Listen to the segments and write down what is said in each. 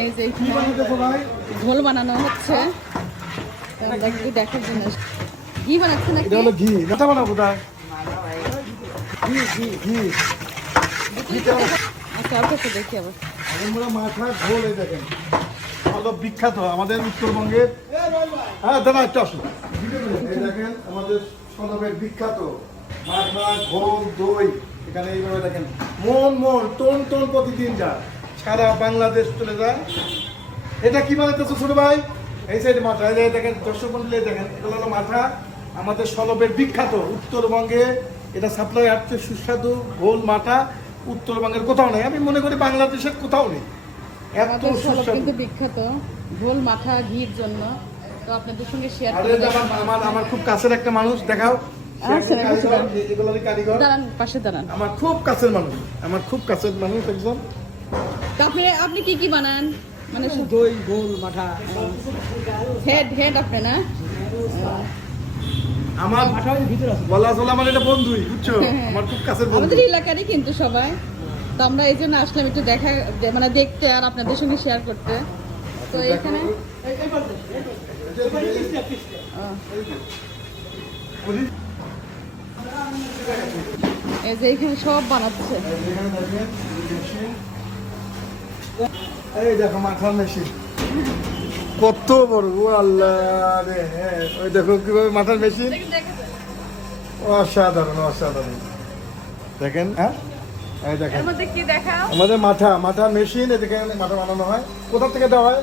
এই যে ঝোল বানানো হচ্ছে। দেখার জন্য। ঘি বানাচ্ছে নাকি? এটা হলো ঘি। মাথা বানাবো কোথায়? ঘি ঘি ঘি। আচ্ছা দেখি আবার। আমরা মাথা ঝোল এই দেখেন। ভালো বিখ্যাত আমাদের উত্তরবঙ্গের হ্যাঁ দাদা একটু আসুন। এই দেখেন আমাদের বিখ্যাত মাথা ঘোল দই। এখানে এইভাবে দেখেন মন মন টন টন প্রতিদিন যায়। সারা বাংলাদেশ চলে যায়। এটা কি বানাইতেছো ছোট ভাই? এই সাইড মাথা এই দেখেন দর্শক মন্ডলী দেখেন এগুলো হলো মাথা। আমাদের সনবের বিখ্যাত উত্তরবঙ্গে এটা সাপ্লাই আসছে সুস্বাদু গোল মাথা। উত্তরবঙ্গের কোথাও নেই। আমি মনে করি বাংলাদেশের কোথাও নেই। এত সুস্বাদু। বিখ্যাত ঝোল মাথা ঘির জন্য। তো আপনাদের সঙ্গে শেয়ার আরে করে এটা আমার আমার আমার খুব কাছের একটা মানুষ দেখাও। আচ্ছা, আচ্ছা। দাঁড়ান পাশে দাঁড়ান। আমার খুব কাছের মানুষ আমার খুব কাছের মানুষ একজন। আপনি আপনি কি কি বানান? মানে দই গোল মাথা হেড হেড আপনি না? আমার মাথা ওই আছে। বলা চলা আমার এটা বন্ধুই বুঝছ? আমার খুব কাছের বন্ধু। আমাদের এলাকারই কিন্তু সবাই। তো আমরা এই জন্য আসলাম একটু দেখা মানে দেখতে আর আপনাদের সঙ্গে শেয়ার করতে। তো এখানে? এই যে এখানে সব বানাচ্ছে। এই দেখো মাথার মেশিন কত বড় ও আল্লাহ রে। ওই দেখো কীভাবে মাথার মেশিন অসাধারণ অসাধারণ। দেখেন হ্যাঁ? এই দেখেন। আমাদের মাথা মাথা মেশিন এদিকে মাথা বানানো হয়। কোথা থেকে দেওয়া হয়?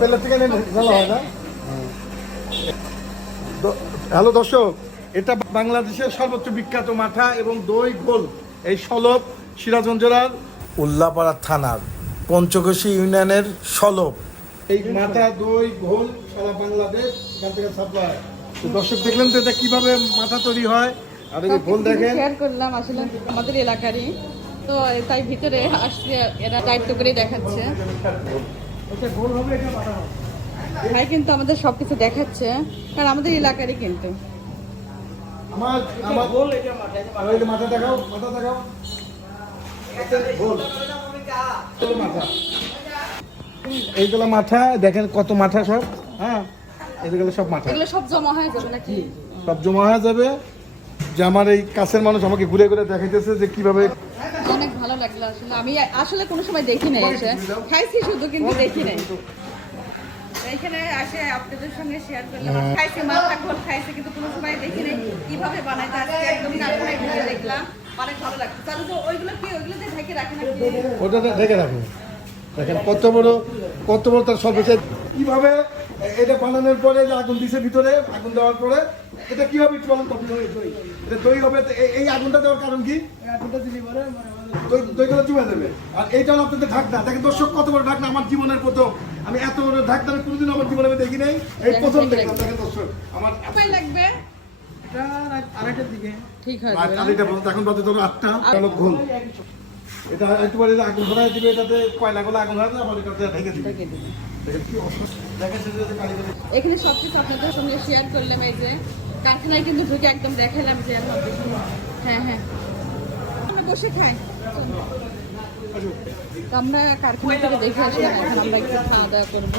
তেলের থেকে হয় না? হ্যালো দর্শক। এটা বাংলাদেশের সর্বোচ্চ বিখ্যাত মাথা এবং দই গোল। এই সলব সিরাজগঞ্জ জেলার উল্লাপাড়া থানার পঞ্চকোশী ইউনিয়নের সলব এই মাথা দই ঘোল সারা বাংলাদেশ এখান থেকে সাপ্লাই দর্শক দেখলেন তো এটা কীভাবে মাথা তৈরি হয়? আর এই ঘোল দেখেন। শেয়ার করলাম আসলে আমাদের এলাকারই। তো তাই ভিতরে আসলে এরা দায়িত্ব করে দেখাচ্ছে। ওটা গোল হবে এটা মাথা হবে। ভাই কিন্তু আমাদের সবকিছু দেখাচ্ছে কারণ আমাদের এলাকারই কিন্তু। আমার আমার গোল এটা মাথা ওই মাথা দেখাও মাথা দেখাও। গোল। এই মাথা এইগুলো মাথা দেখেন কত মাথা সব হ্যাঁ? এইগুলো সব মাথা এগুলো সব জমা হয়ে যাবে নাকি? সব জমা হয়ে যাবে। যে আমার এই কাছের মানুষ আমাকে ঘুরে ঘুরে দেখাইতেছে যে কীভাবে অনেক ভালো লাগল আসলে। আমি আসলে কোনো সময় দেখি নাই এসে। খাইছি শুধু কিন্তু দেখি নাই। এখানে আসে আপনাদের সঙ্গে শেয়ার করলাম। হ্যাঁ। খাইছি মাথা ঘোল খাইছি কিন্তু কোনো সময় দেখি নাই কীভাবে বানাইতে আজকে একদম নাড়াচাড়া ভিডিও দেখলাম। অনেক ভালো লাগছে। তাহলে তো ওইগুলো কি ওইগুলো দিয়ে ঢেকে রাখে নাকি? ওটা ঢেকে রাখুন দেখেন কত বড় কত বড় তার সর্বশেষ কীভাবে এটা বানানোর পরে যে আগুন দিছে ভিতরে আগুন দেওয়ার পরে এটা কীভাবে একটু বলেন এটা দই হবে এই- আগুনটা দেওয়ার কারণ কি? দুটো দিলি পরে মানে দইগুলো চুমে দেবে। আর এইটা হলো আপনাদের ঢাকনা। দেখেন দর্শক কত বড় ঢাকনা আমার জীবনের প্রথম। আমি এত বড় ঢাকনা আমি কোনোদিন আমার জীবনে আমি দেখি নাই। এই প্রথম দেখলাম দেখেন দর্শক আমার লাগবে? আড়াইটার দিকে। ঠিক আর যাবে। আর এটা বলতে এখন বাজে ধরো আটটা হলো ঘুম। এটা একটুবারে আগুন ধরাই দিবে এটাতে কয়লা গুলো আগুন আবার এটাতে ঢেকে দিবে। ঢেকে দিবে। দেখেন কি অবস্থা। দেখেন সেটা যে কারিগরি এখানে সবকিছু আপনাদের সঙ্গে শেয়ার করলাম এই যে। কারখানায় কিন্তু ঢুকে একদম দেখালাম যে এখন হ্যাঁ হ্যাঁ। বসে আমরা কারখানা থেকে দেখে আসলাম এখন আমরা একটু খাওয়া দাওয়া করব।